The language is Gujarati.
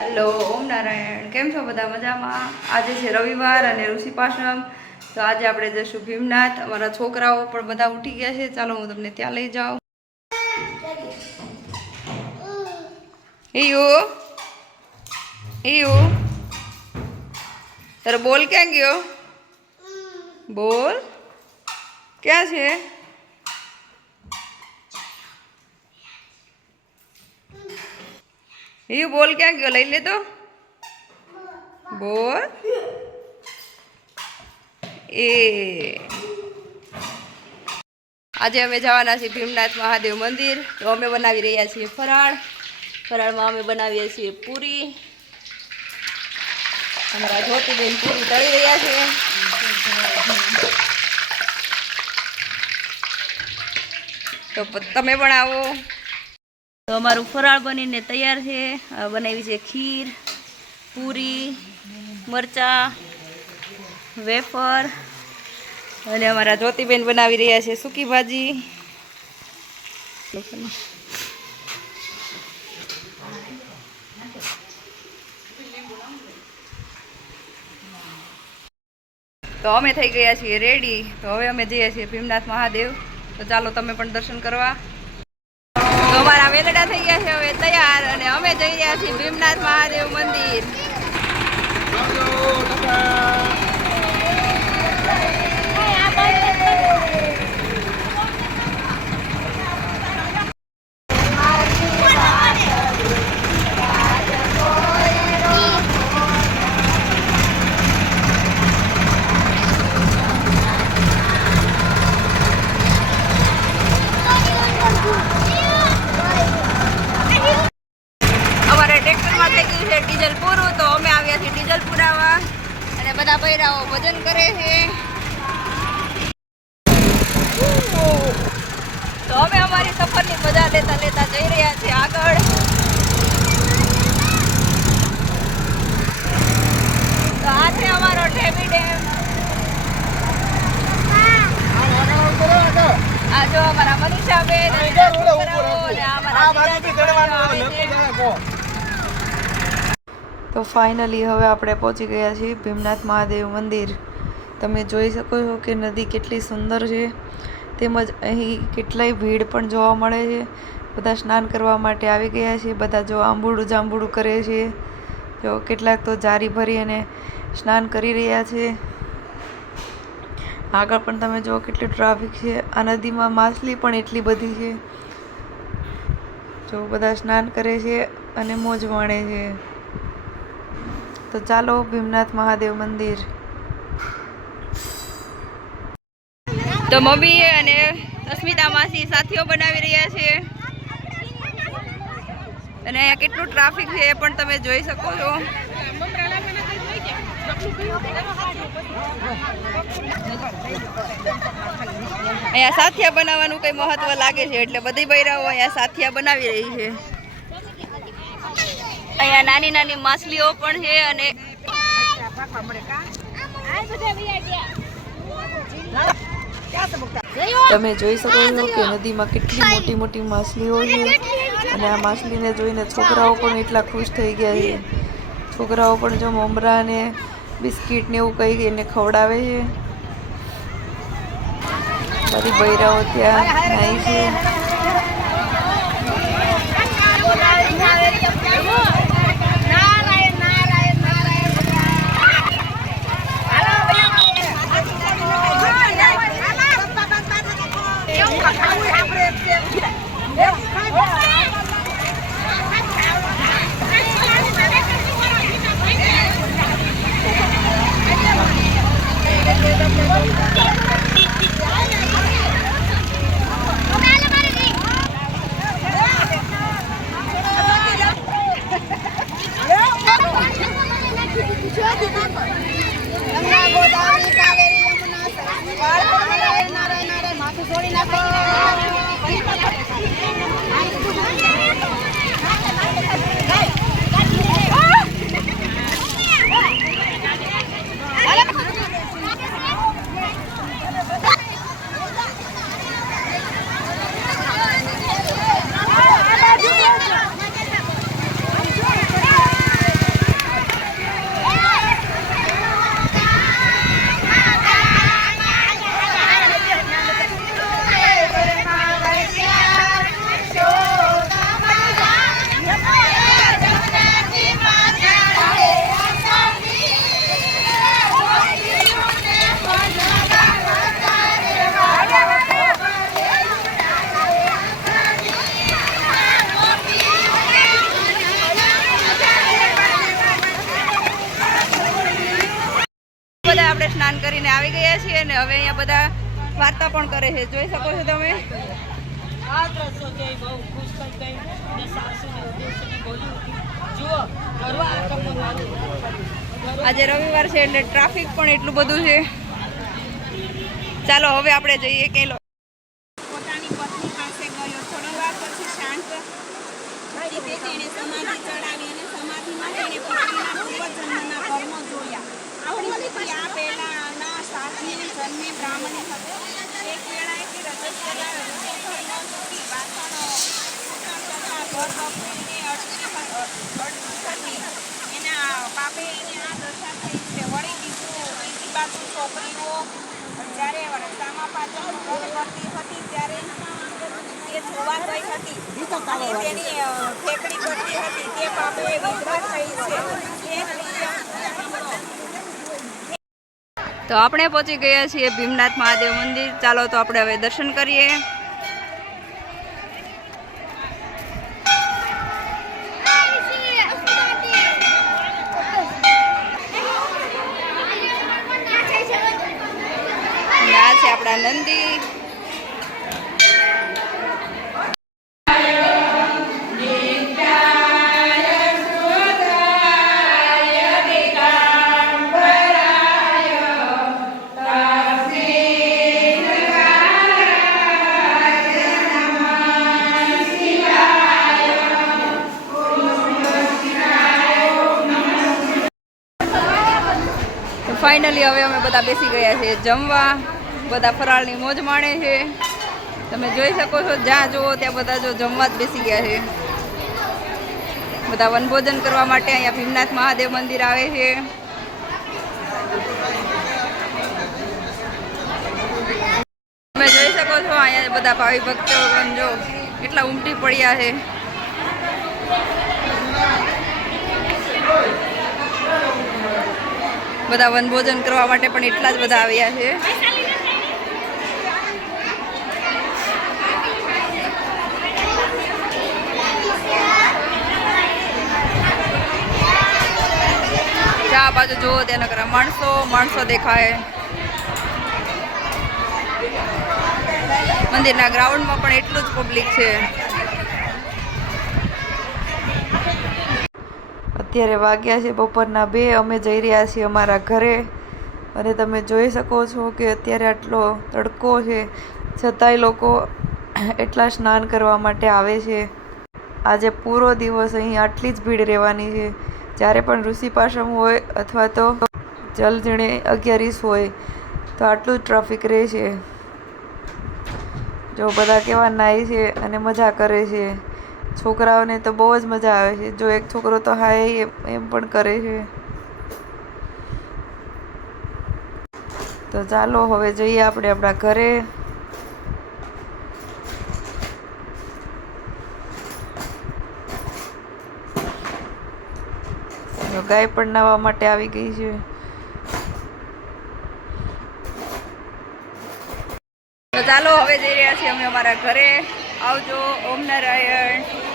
હેલો ઓમ નારાયણ, કેમ છો બધા? મજામાં? આજે છે રવિવાર અને ઋષિ પાસમ, તો આજે આપણે જઈશું ભીમનાથ. અમારા છોકરાઓ પણ બધા ઉઠી ગયા છે. ચાલો હું તમને ત્યાં લઈ જાઉં. તારો બોલ ક્યાં ગયો? બોલ ક્યાં છે? બોલ ક્યાં ગયો? લઈ લે તો બોલ. આજે અમે જવાના છીએ ભીમનાથ મહાદેવ મંદિર. તો અમે બનાવી રહ્યા છીએ ફરાળમાં અમે બનાવીએ છીએ પૂરી. અમારા જ્યોતિબેન પૂરી તળી રહ્યા છે. તો તમે પણ આવો. તો અમારું ફરાળ બનીને તૈયાર છે. બનાવી છે ખીર, પૂરી, મરચાં, વેફર, અને અમારા જ્યોતિબેન બનાવી રહ્યા છે સૂકી ભાજી. તો અમે થઈ ગયા છીએ રેડી. તો હવે અમે જઈએ છીએ ભીમનાથ મહાદેવ. તો ચાલો તમે પણ દર્શન કરવા. તો અમારા વેલડા થઈ ગયા છે હવે તૈયાર, અને અમે જઈ રહ્યા છીએ ભીમનાથ મહાદેવ મંદિર. ડીઝલ પૂરું, તો અમે આવ્યા છીએ ડીઝલ પુરાવા, અને બધા બૈરાઓ ભજન કરે છે. તો અમે અમારી સફરની મજા લેતા લેતા જઈ રહ્યા છીએ આગળ. તો આ છે અમારો ઢેબી ડેમ. આ જો અમારા મનીષાબેન અને તો ફાઇનલી હવે આપણે પહોંચી ગયા છીએ ભીમનાથ મહાદેવ મંદિર. તમે જોઈ શકો છો કે નદી કેટલી સુંદર છે, તેમજ અહીં કેટલાય ભીડ પણ જોવા મળે છે. બધા સ્નાન કરવા માટે આવી ગયા છે. બધા જો આંબુડું જાંબુડું કરે છે. જો કેટલાક તો જારી ભરી અને સ્નાન કરી રહ્યા છે. આગળ પણ તમે જો કેટલી ટ્રાફિક છે. આ નદીમાં માછલી પણ એટલી બધી છે. જો બધા સ્નાન કરે છે અને મોજ માણે છે. તો ચાલો ભીમનાથ મહાદેવ મંદિર. તો મમ્મી અને અસ્મિતા માસી સાથીઓ બનાવી રહ્યા છે, અને અહીંયા કેટલું ટ્રાફિક છે એ પણ તમે જોઈ શકો છો. અહીંયા સાથિયા બનાવવાનું કઈ મહત્વ લાગે છે, એટલે બધી બૈરાઓ અહીંયા સાથિયા બનાવી રહી છે. અહીંયા નાની નાની માછલીઓ પણ છે, અને તમે જોઈ શકો છો કે નદીમાં કેટલી મોટી મોટી માછલીઓ છે, અને આ માછલીને જોઈને છોકરાઓ પણ એટલા ખુશ થઈ ગયા છે. છોકરાઓ પણ જો મમરા ને બિસ્કીટ ને એવું કઈ એને ખવડાવે છે. બધી બૈરાઓ ત્યાં નાઈ છે. આપણે સ્નાન કરીને આવી ગયા છીએ અને હવે અહીંયા બધા વાર્તા પણ કરે છે, જોઈ શકો છો તમે. આજે રવિવાર છે એટલે ટ્રાફિક પણ એટલું બધું છે. ચાલો હવે આપણે જઈએ કે પોતાની પત્ની પાસે ગયો. થોડી વાર પછી શાંત રીતે તેણે સમાધિ ચડાવી અને સમાધિમાં તેણે પત્નીના પૂર્વજન્મના કર્મો જોયા. આપણી પતિ આ પહેલાના સાધ્વીને જન્મે બ્રાહ્મણી હતી. એક વેળાએ તે રજસ્વલા રજસ્વલા સુધી વાસણો તથા ઘર બકરીને અડતી હતી. એના પાપે એને આ દશા થઈ છે. વળી બીજી બાજુ છોકરીઓ જ્યારે રસ્તામાં પાછળ કરતી હતી ત્યારે તે જોવા ગઈ હતી અને તેની ઠેકડી કરતી હતી. તે પાપે વિધવા થઈ છે. તો આપણે પહોંચી ગયા છીએ ભીમનાથ મહાદેવ મંદિર. ચાલો તો આપણે હવે દર્શન કરીએ. આ છે આપણા નંદી. ફાઇનલી હવે અમે બધા બેસી ગયા છીએ જમવા. બધા ફરાળની મોજ માણે છે. તમે જોઈ શકો છો, જ્યાં જુઓ ત્યાં બધા જો જમવા જ બેસી ગયા છે. બધા વનભોજન કરવા માટે અહીંયા ભીમનાથ મહાદેવ મંદિર આવે છે. તમે જોઈ શકો છો અહીંયા બધા ભાવિ ભક્તો જો કેટલા ઉમટી પડ્યા છે. બધા વનભોજન કરવા માટે પણ એટલા જ બધા આવ્યા છે. આ બાજુ જુઓ ત્યાં નકરા માણસો દેખાય. મંદિરના ગ્રાઉન્ડમાં પણ એટલું જ પબ્લિક છે. અત્યારે વાગ્યા છે બપોરના 2. અમે જઈ રહ્યા છીએ અમારા ઘરે અને તમે જોઈ શકો છો કે અત્યારે આટલો તડકો છે છતાંય લોકો એટલા સ્નાન કરવા માટે આવે છે. આજે પૂરો દિવસ અહીં આટલી જ ભીડ રહેવાની છે. જ્યારે પણ ઋષિ પાસમ હોય અથવા તો જલઝીણે 11 હોય તો આટલું જ ટ્રાફિક રહે છે. જો બધા કેવા નાય છે અને મજા કરે છે. છોકરાઓને તો બહુ જ મજા આવે છે. જો એક છોકરો તો હાય એમ પણ કરે છે. તો ચાલો હવે જઈએ આપણે આપણા ઘરે. ગાય પણ નાહવા માટે આવી ગઈ છે. તો ચાલો હવે જઈ રહ્યા છીએ અમે અમારા ઘરે. આવજો. ઓમ નારાયણ.